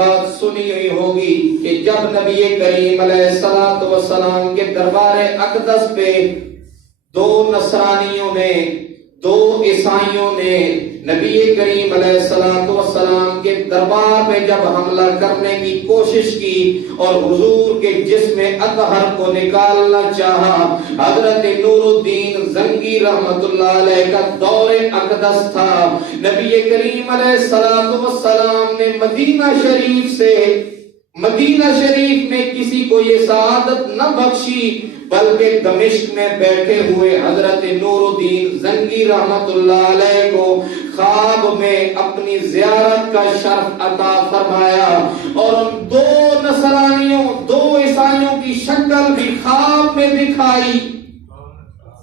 بات سنی ہوئی ہوگی کہ جب نبی کریم علیہ الصلوۃ والسلام کے دربار اقدس پہ دو نصرانیوں نے، دو عیسائیوں نے نبی کریم علیہ الصلوۃ والسلام کے دربار میں جب حملہ کرنے کی کوشش کی اور حضور کے جسم اطہر کو نکالنا چاہا، حضرت نور الدین زنگی رحمت اللہ علیہ کا دور اقدس تھا۔ نبی کریم علیہ الصلوۃ والسلام نے مدینہ شریف میں کسی کو یہ سعادت نہ بخشی، بلکہ دمشق میں بیٹھے ہوئے حضرت نور الدین زنگی رحمت اللہ علیہ کو خواب میں اپنی زیارت کا شرف عطا فرمایا، اور ان دو نصرانیوں، دو عیسائیوں کی شکل بھی خواب میں دکھائی۔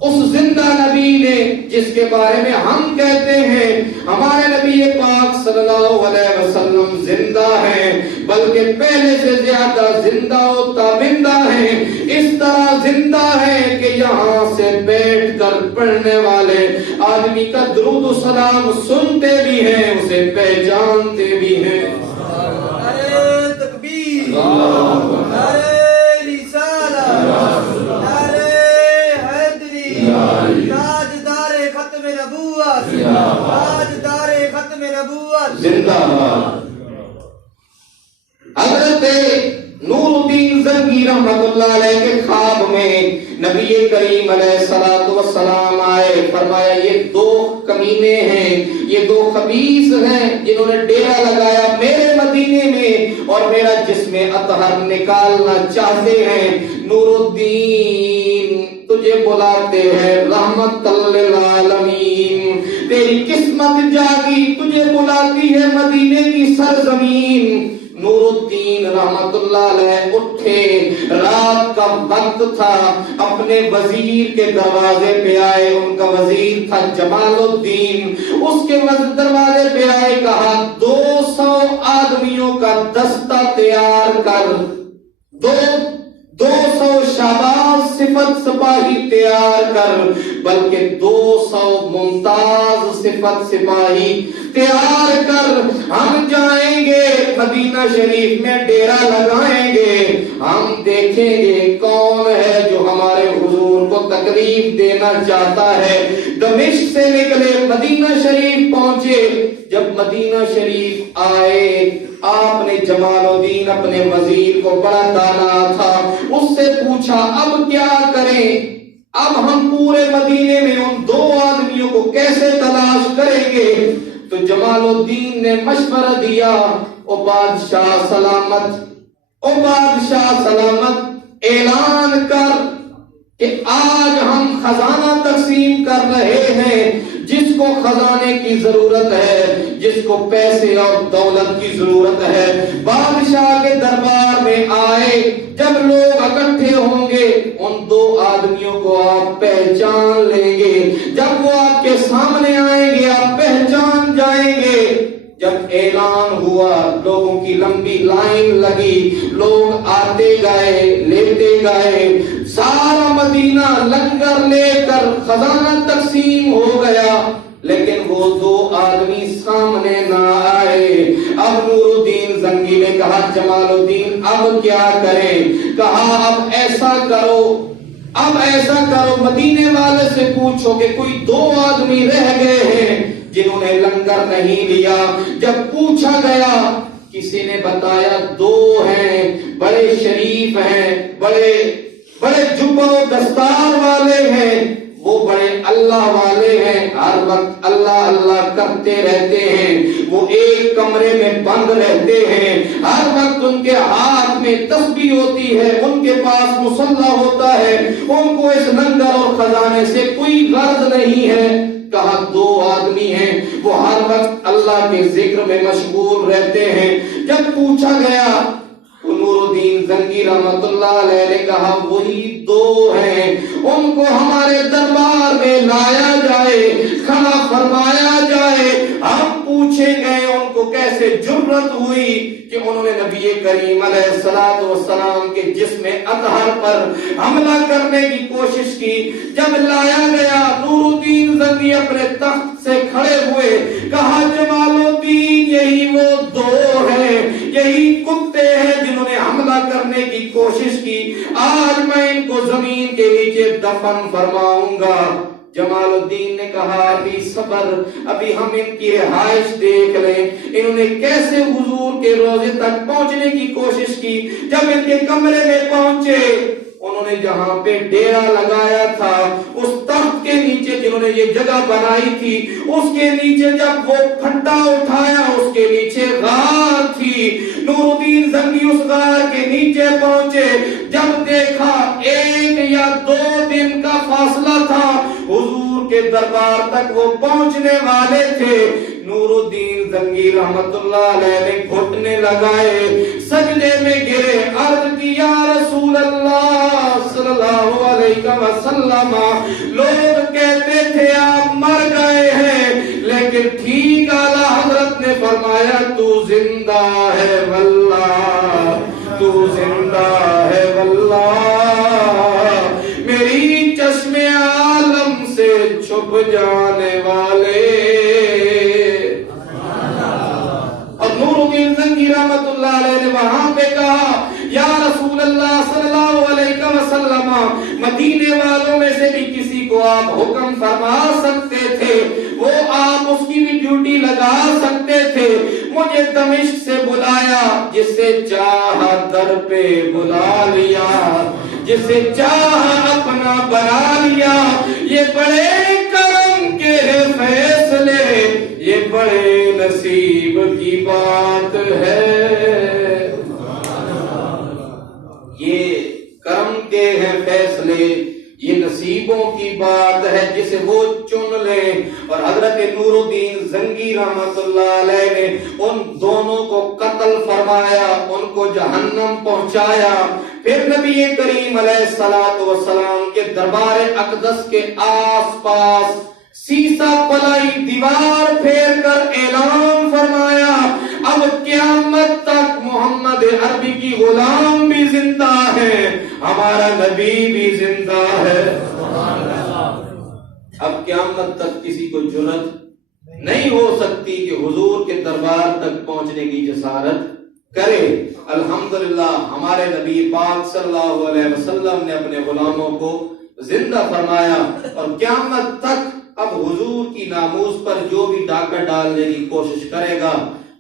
اس زندہ نبی نے، جس کے بارے میں ہم کہتے ہیں ہمارے نبی پاک صلی اللہ علیہ وسلم زندہ ہیں، بلکہ پہلے سے زیادہ زندہ و تابندہ ہیں، اس طرح زندہ ہے کہ یہاں سے بیٹھ کر پڑھنے والے آدمی کا درود و سلام سنتے بھی ہیں، اسے پہچانتے بھی ہیں۔ نعرہ تکبیر، نعرہ تاجدار ختم نبوت، تاجدار ختم نبوت زندہ باد۔ حضرت نور الدین زنگی رحمت اللہ علیہ کے خواب میں نبی کریم علیہ الصلوۃ والسلام آئے، فرمایا یہ دو کمینے ہیں، یہ دو خبیث ہیں جنہوں نے ڈیرا لگایا میرے مدینے میں اور میرا جسم اطہر نکالنا چاہتے ہیں۔ نور الدین تجھے بلاتے ہیں رحمت للعالمین، تیری قسمت جاگی، تجھے بلاتی ہے مدینے کی سرزمین۔ نور الدین رحمت اللہ علیہ اٹھے، رات کا وقت تھا، اپنے وزیر کے دروازے پہ آئے، ان کا وزیر تھا جمال الدین، اس کے دروازے پہ آئے، کہا 200 آدمیوں کا دستہ تیار کر، 200 شاباش صفت سپاہی تیار کر، بلکہ 200 ممتاز صفت سپاہی تیار کر، ہم جائیں گے مدینہ شریف میں ڈیرا لگائیں گے، ہم دیکھیں گے کون ہے جو ہمارے حضور کو تکلیف دینا چاہتا ہے۔ دمشق سے نکلے، مدینہ شریف پہنچے، جب مدینہ شریف آئے آپ نے جمال الدین اپنے وزیر کو بڑا دانا تھا، اس سے پوچھا اب کیا کریں، اب ہم پورے مدینے میں ان دو آدمیوں کو کیسے تلاش کریں گے؟ تو جمال الدین نے مشورہ دیا، او بادشاہ سلامت اعلان کر کہ آج ہم خزانہ تقسیم کر رہے ہیں، جس کو خزانے کی ضرورت ہے، جس کو پیسے اور دولت کی ضرورت ہے، بادشاہ کے دربار میں آئے، جب لوگ اکٹھے ہوں گے ان دو آدمیوں کو آپ پہچان لیں گے، جب وہ آپ کے سامنے آئیں گے آپ پہچان جائیں گے۔ جب اعلان ہوا لوگوں کی لمبی لائن لگی، لوگ آتے گئے لیتے گئے، سارا مدینہ لنگر لے کر خزانہ تقسیم ہو گیا، لیکن وہ دو آدمی سامنے نہ آئے۔ اب نور الدین زنگی نے کہا جمال الدین اب کیا کریں؟ کہا اب ایسا کرو مدینے والے سے پوچھو کہ کوئی دو آدمی رہ گئے ہیں جنہوں نے لنگر نہیں لیا۔ جب پوچھا گیا کسی نے بتایا دو ہیں، بڑے شریف ہیں، بڑے جبہ و دستار والے ہیں، وہ بڑے اللہ والے ہیں، ہر وقت اللہ اللہ کرتے رہتے ہیں، وہ ایک کمرے میں بند رہتے ہیں، ہر وقت ان کے ہاتھ میں تسبیح ہوتی ہے، ان کے پاس مصلی ہوتا ہے، ان کو اس لنگر اور خزانے سے کوئی غرض نہیں ہے۔ کہا دو آدمی ہیں، وہ ہر وقت اللہ کے ذکر میں مشغول رہتے ہیں۔ جب پوچھا گیا نور الدین زنگی رحمت اللہ علیہ نے کہا وہی دو ہیں، ان کو ہمارے دربار میں لایا جائے، کھڑا فرمایا جائے، ہم پوچھیں گے ان کو کیسے جرأت ہوئی کہ انہوں نے نبی کریم علیہ الصلوۃ والسلام کے جسم اطہر پر حملہ کرنے کی کوشش کی۔ جب لایا گیا نور الدین زنگی اپنے تخت سے کھڑے ہوئے، کہا جمال الدین یہی وہ دو ہیں، یہی کتے ہیں جنہوں نے حملہ کرنے کی کوشش کی، آج میں ان کو زمین کے نیچے دفن فرماؤں گا۔ جمال الدین نے کہا ابھی صبر، ابھی ہم ان کی رہائش دیکھ لیں، انہوں نے کیسے حضور کے روضے تک پہنچنے کی کوشش کی۔ جب ان کے کمرے میں پہنچے، انہوں نے جہاں پہ ڈیرا لگایا تھا، اس تخت کے نیچے جنہوں نے یہ جگہ بنائی تھی، اس کے نیچے جب وہ پھٹا اٹھایا، اس کے نیچے غار تھی۔ نور الدین زنگی اس غار کے نیچے پہنچے، جب دیکھا 1 یا 2 دن کا فاصلہ تھا، حضور کے دربار تک وہ پہنچنے والے تھے۔ نور الدین زنگی رحمت اللہ علیہ نے گھٹنے لگائے، سجدے میں گرے، عرض کی یا رسول اللہ صلی اللہ علیہ وسلم، لوگ کہتے تھے آپ مر گئے ہیں، لیکن ٹھیک اعلی حضرت نے فرمایا تو زندہ ہے واللہ، تو زندہ ہے واللہ، میری چشم عالم سے چھپ جانے والے۔ اور نور الدین زنگی رحمت اللہ علیہ نے وہاں پہ کہا یا رسول اللہ صلی اللہ علیہ وسلم، مدینے والوں میں سے بھی کسی کو آپ حکم فرما سکتے تھے، وہ آپ اس کی بھی ڈیوٹی لگا سکتے تھے، مجھے دمشق سے بلایا، جسے چاہا در پہ بلا لیا، جسے چاہا اپنا بنا لیا۔ یہ بڑے کرم کے فیصلے، یہ بڑے نصیب کی بات ہے، یہ کرم کے ہیں فیصلے، یہ نصیبوں کی بات ہے جسے وہ چن لیں۔ اور حضرت نور الدین زنگی رحمت اللہ علیہ نے ان دونوں کو قتل فرمایا، ان کو جہنم پہنچایا۔ پھر نبی کریم علیہ الصلوۃ والسلام کے دربار اقدس کے آس پاس سیسا پلائی دیوار پھیر کر اعلان فرمایا اب قیامت تک محمد عربی کی غلام بھی زندہ ہے، ہمارا نبی بھی زندہ ہے۔ اب قیامت تک کسی کو جرأت نہیں ہو سکتی کہ حضور کے دربار تک پہنچنے کی جسارت کرے۔ الحمدللہ ہمارے نبی پاک صلی اللہ علیہ وسلم نے اپنے غلاموں کو زندہ فرمایا، اور قیامت تک اب حضور کی ناموس پر جو بھی ڈاکہ ڈالنے کی کوشش کرے گا،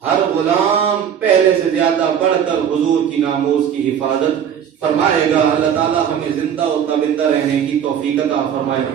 ہر غلام پہلے سے زیادہ بڑھ کر حضور کی ناموس کی حفاظت فرمائے گا۔ اللہ تعالی ہمیں زندہ و تابندہ رہنے کی توفیق عطا فرمائے۔